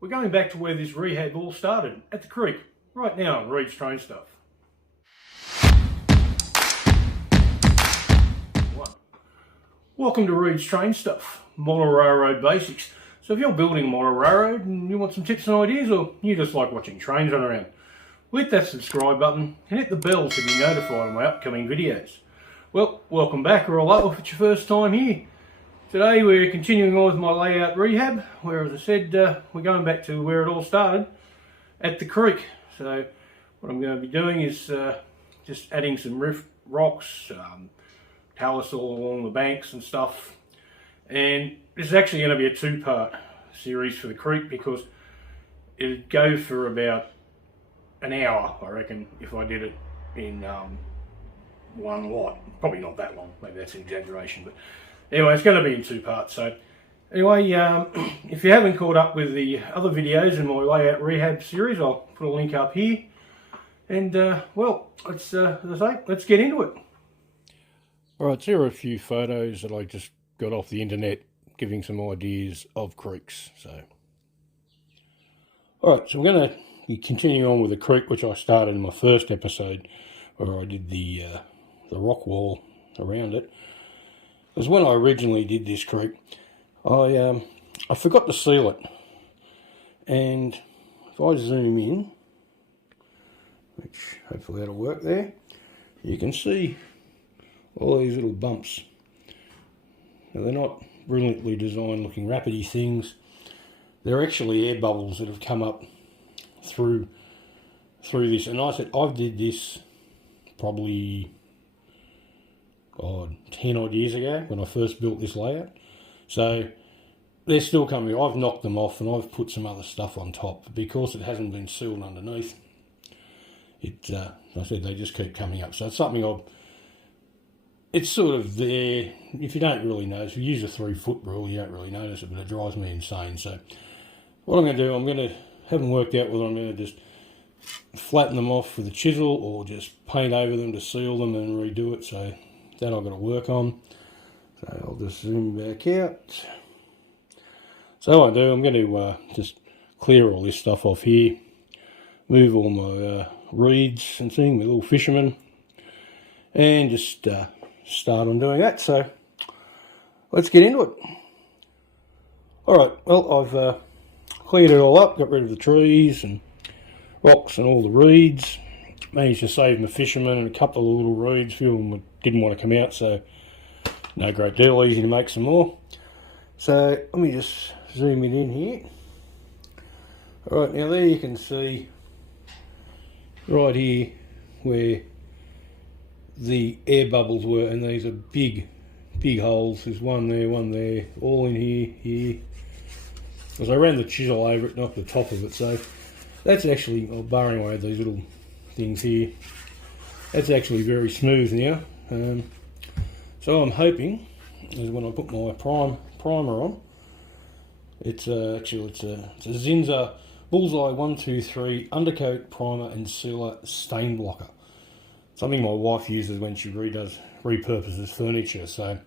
We're going back to where this rehab all started, at the creek, right now on Reid's Train Stuff. Welcome to Reid's Train Stuff, model railroad basics. So if you're building a model railroad and you want some tips and ideas, or you just like watching trains run around, hit that subscribe button and hit the bell to be notified of my upcoming videos. Well, welcome back, or hello if it's your first time here. Today we're continuing on with my layout rehab, where, as I said, we're going back to where it all started, at the creek. So what I'm going to be doing is just adding some rocks, talus all along the banks and stuff. And this is actually going to be a two-part series for the creek, because it'd go for about an hour, I reckon, if I did it in one lot. Probably not that long, maybe that's an exaggeration, but anyway, it's going to be in two parts. So anyway, if you haven't caught up with the other videos in my layout rehab series, I'll put a link up here. And well, let's, as I say, let's get into it. Alright, so here are a few photos that I just got off the internet, giving some ideas of creeks. So alright, so we're going to be continuing on with the creek, which I started in my first episode, where I did the rock wall around it. Because when I originally did this creek, I forgot to seal it. And if I zoom in, which hopefully that'll work there, you can see all these little bumps. Now, they're not brilliantly designed looking rapidy things. They're actually air bubbles that have come up through this. And I did this probably 10 odd years ago when I first built this layout. So they're still coming. I've knocked them off and I've put some other stuff on top, because it hasn't been sealed underneath. I said they just keep coming up. So it's something it's sort of there. If you don't really notice, if you use a 3-foot rule, you don't really notice it, but it drives me insane. So what I'm going to do, haven't worked out whether I'm going to just flatten them off with a chisel or just paint over them to seal them and redo it. So that I've got to work on. So I'll just zoom back out. So what I do, I'm going to just clear all this stuff off here, move all my reeds and things, my little fishermen, and just start on doing that. So let's get into it. Alright, well, I've cleared it all up, got rid of the trees and rocks and all the reeds. Managed to save my fishermen and a couple of little reeds. A few of them didn't want to come out, so no great deal, easy to make some more. So let me just zoom it in here. Alright, now there you can see right here where the air bubbles were, and these are big holes. There's one there, all in here. Because I ran the chisel over it, not the top of it, so that's actually, barring away these little things here, that's actually very smooth now. So I'm hoping, is when I put my primer on, it's a Zinza Bullseye 123 undercoat primer and sealer stain blocker. Something my wife uses when she repurposes furniture. So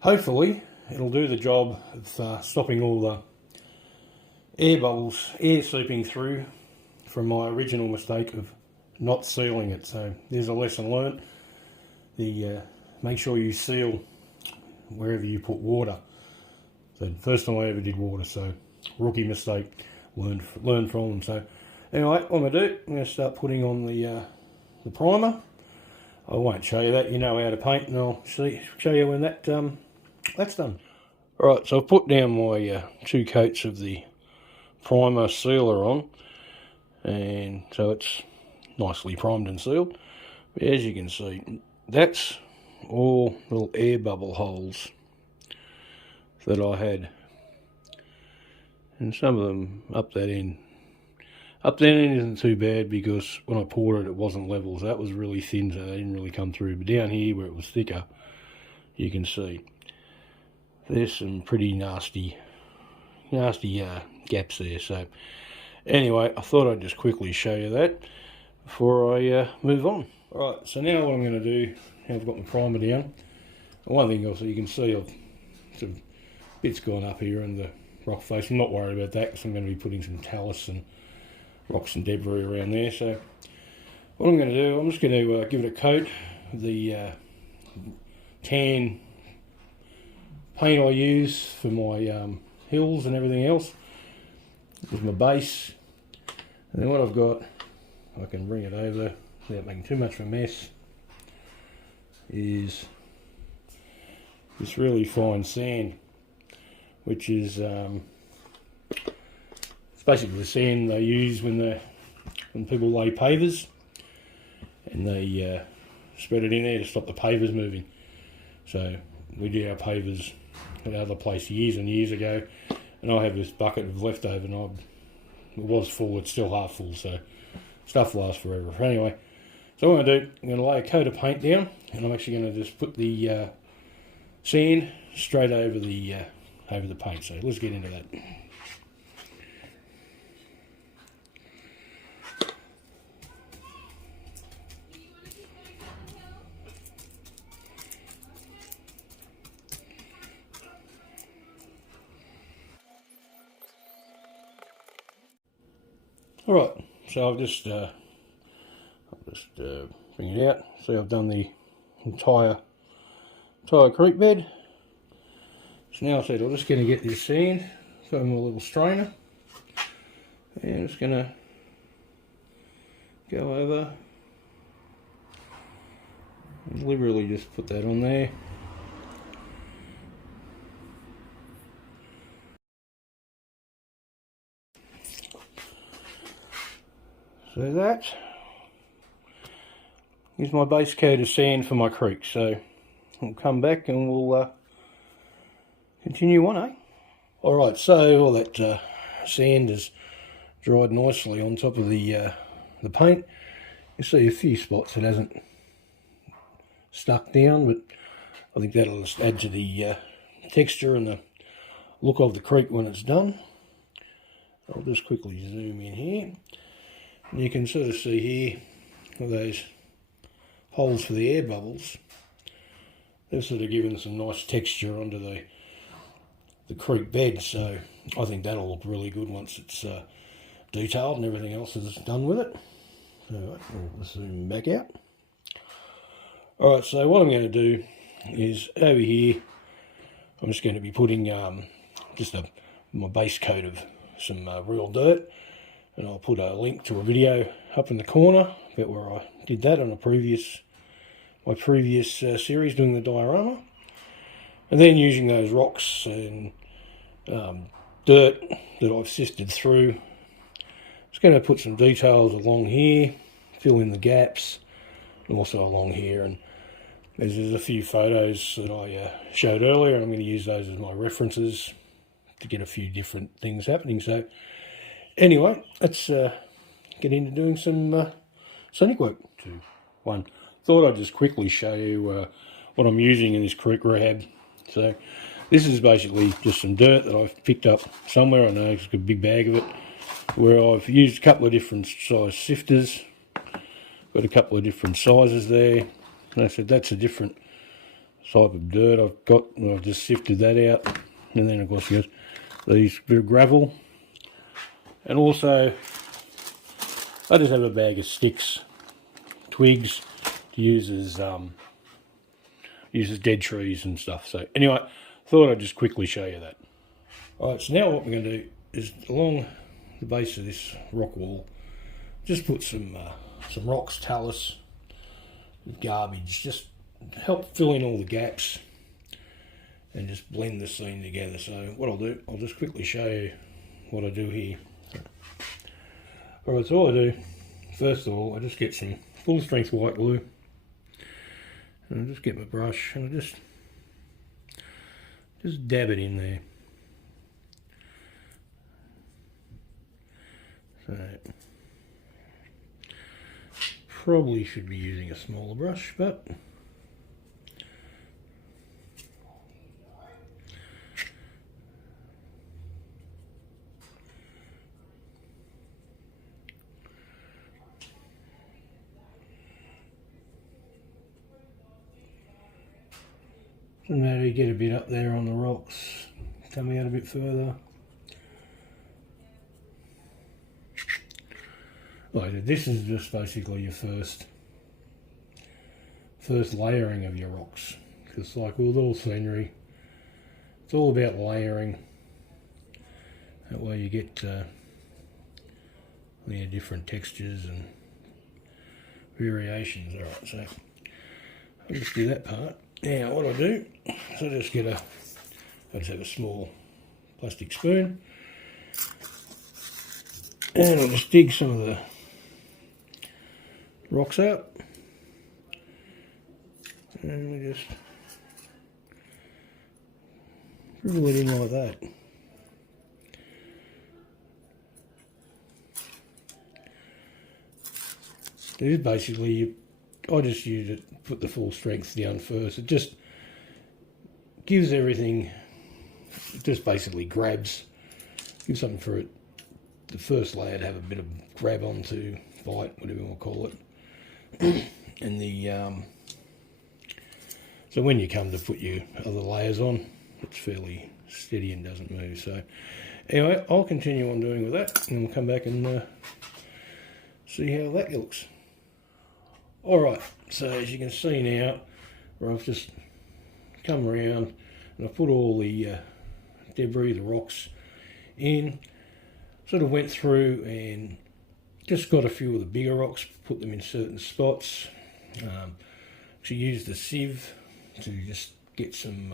hopefully it'll do the job of stopping all the air seeping through from my original mistake of not sealing it. So there's a lesson learnt. Make sure you seal wherever you put water. So the first time I ever did water, so rookie mistake, learn from them. So anyway, what I'm going to do, I'm going to start putting on the primer. I won't show you that, you know how to paint, and I'll show you when that's done. Alright, so I've put down my 2 coats of the primer sealer on, and so it's nicely primed and sealed. But as you can see, that's all little air bubble holes that I had, and some of them up that end. Up that end isn't too bad, because when I poured it, it wasn't level, so that was really thin, so they didn't really come through. But down here where it was thicker, you can see there's some pretty nasty gaps there. So anyway, I thought I'd just quickly show you that before I move on. Alright, so now what I'm going to do, now I've got my primer down, one thing also you can see, I've sort of bits gone up here and the rock face. I'm not worried about that because I'm going to be putting some talus and rocks and debris around there. So what I'm going to do, I'm just going to give it a coat of the tan paint I use for my hills and everything else. This is my base. And then what I've got, I can bring it over without making too much of a mess, is this really fine sand, which is it's basically the sand they use when people lay pavers, and they spread it in there to stop the pavers moving. So we did our pavers at another place years and years ago, and I have this bucket of leftover, and it was full, it's still half full, so stuff lasts forever. Anyway, so what I'm going to do, I'm going to lay a coat of paint down, and I'm actually going to just put the sand straight over the paint. So let's get into that. Alright, so I'll just bring it out. See, I've done the entire creek bed. So now I said I'm just going to get this sand from a little strainer, and I'm just going to go over and liberally just put that on there. So that is my base coat of sand for my creek. So we'll come back and we'll continue on, eh? Alright, so all that sand has dried nicely on top of the paint. You see a few spots it hasn't stuck down, but I think that'll just add to the texture and the look of the creek when it's done. I'll just quickly zoom in here. And you can sort of see here with those holes for the air bubbles. They've sort of given some nice texture onto the creek bed, so I think that'll look really good once it's detailed and everything else is done with it. So we'll zoom back out. Alright, so what I'm going to do is over here, I'm just going to be putting my base coat of some real dirt, and I'll put a link to a video up in the corner about where I did that on my previous series doing the diorama. And then using those rocks and dirt that I've sifted through, just going to put some details along here, fill in the gaps, and also along here. And there's a few photos that I showed earlier, and I'm going to use those as my references to get a few different things happening. So anyway, let's get into doing some sonic work. 2, 1. Thought I'd just quickly show you what I'm using in this creek rehab. So this is basically just some dirt that I've picked up somewhere. I know it's got a big bag of it, where I've used a couple of different size sifters. Got a couple of different sizes there. And I said that's a different type of dirt I've got. I've just sifted that out. And then of course you got these bit of gravel. And also I just have a bag of sticks, twigs, to use as dead trees and stuff. So anyway, thought I'd just quickly show you that. Alright, so now what we're going to do is along the base of this rock wall, just put some rocks, talus, garbage, just help fill in all the gaps and just blend the scene together. So what I'll do, I'll just quickly show you what I do here. Alright, so all I do, first of all, I just get some full strength white glue, and I just get my brush and I just dab it in there. So probably should be using a smaller brush, but maybe get a bit up there on the rocks, come out a bit further. like this is just basically your first layering of your rocks, because like with all scenery, it's all about layering. That way you get different textures and variations. Alright, so I'll just do that part. Now what I do is I just have a small plastic spoon, and I'll just dig some of the rocks out, and we just dribble it in like that. This is basically, I just use it, put the full strength down first. It just gives everything, it just basically gives something for it, the first layer to have a bit of grab onto, bite, whatever you want to call it. And the, so when you come to put your other layers on, it's fairly steady and doesn't move. So anyway, I'll continue on doing with that, and we'll come back and see how that looks. Alright, so as you can see now, where I've just come around and I've put all the debris, the rocks in, sort of went through and just got a few of the bigger rocks, put them in certain spots. Actually used the sieve to just get some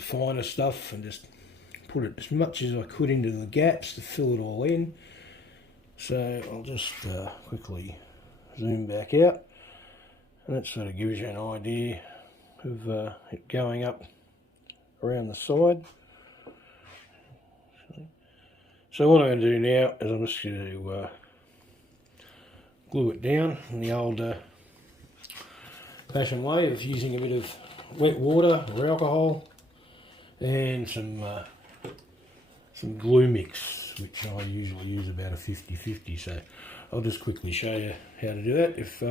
finer stuff and just put it as much as I could into the gaps to fill it all in. So I'll just quickly zoom back out, and that sort of gives you an idea of it going up around the side. So what I'm going to do now is I'm just going to glue it down in the old fashioned way of using a bit of wet water or alcohol and some glue mix, which I usually use about a 50-50. So I'll just quickly show you how to do that if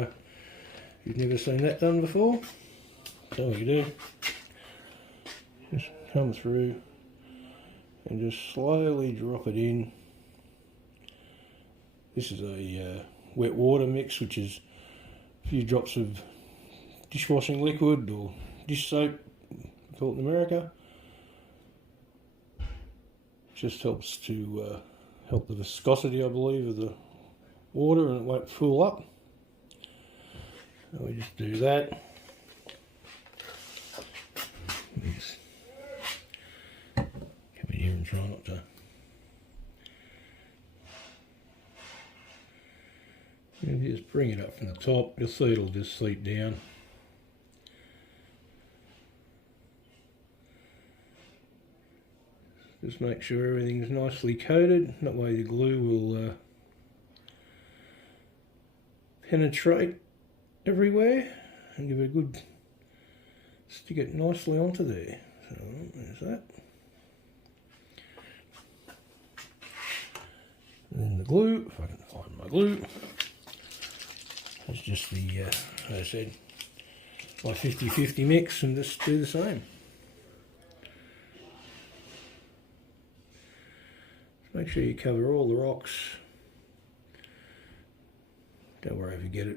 you've never seen that done before. So what you do, just come through and just slowly drop it in. This is a wet water mix, which is a few drops of dishwashing liquid or dish soap, we call it in America. Just helps to help the viscosity, I believe, of the water, and it won't fill up. So we just do that. Just come in here and try not to. And just bring it up from the top. You'll see it'll just seep down. Just make sure everything's nicely coated. That way the glue will penetrate everywhere and give it a good, stick it nicely onto there. So there's that. And then the glue, if I can find my glue. That's just the, as I said, my 50-50 mix, and just do the same. Make sure you cover all the rocks. Don't worry if you get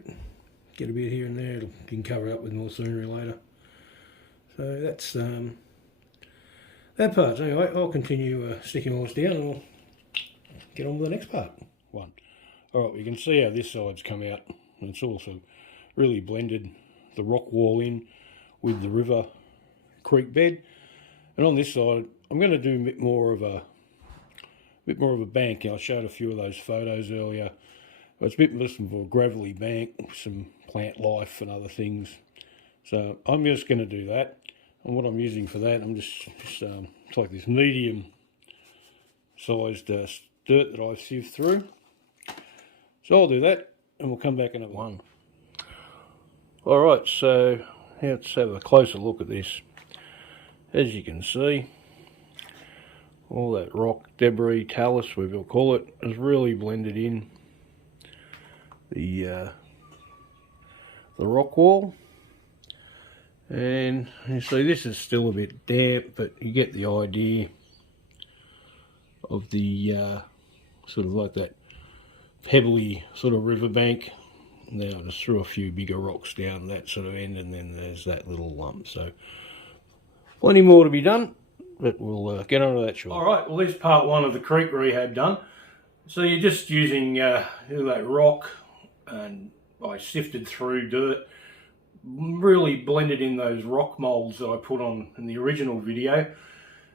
a bit here and there, you can cover it up with more scenery later. So that's that part. So anyway, I'll continue sticking all this down, and we'll get on with the next part. Alright, you can see how this side's come out. It's also really blended the rock wall in with the river creek bed. And on this side, I'm going to do a bit more of a bank. I showed a few of those photos earlier. It's a bit less of a gravelly bank with some plant life and other things. So I'm just going to do that. And what I'm using for that, I'm just it's like this medium sized dirt that I've sieved through. So I'll do that, and we'll come back another one. Alright, so let's have a closer look at this. As you can see, all that rock debris, talus we will call it, is really blended in the rock wall. And you see this is still a bit damp, but you get the idea of the sort of like that heavily sort of riverbank. Now I just threw a few bigger rocks down that sort of end, and then there's that little lump. So plenty more to be done, but we'll get on to that shortly. Alright, well there's part one of the creek rehab done. So you're just using that rock, and I sifted through dirt, really blended in those rock moulds that I put on in the original video,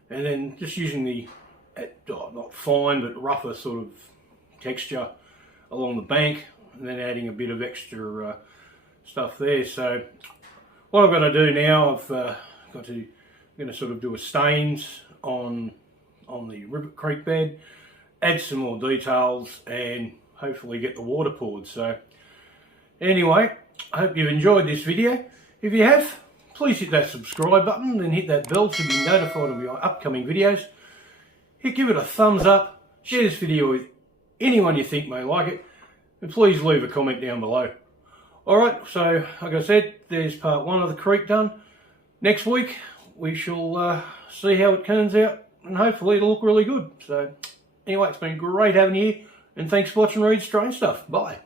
and then just using the, not fine but rougher sort of texture along the bank, and then adding a bit of extra stuff there. So what I've got to do now, I'm going to sort of do a stains on the river creek bed, add some more details, and hopefully get the water poured. So anyway, I hope you've enjoyed this video. If you have, please hit that subscribe button and hit that bell to be notified of your upcoming videos. Give it a thumbs up, share this video with anyone you think may like it, and please leave a comment down below. Alright, so like I said, there's part one of the creek done. Next week we shall see how it turns out, and hopefully it'll look really good. So anyway, it's been great having you here, and thanks for watching Reid's Strange Stuff. Bye.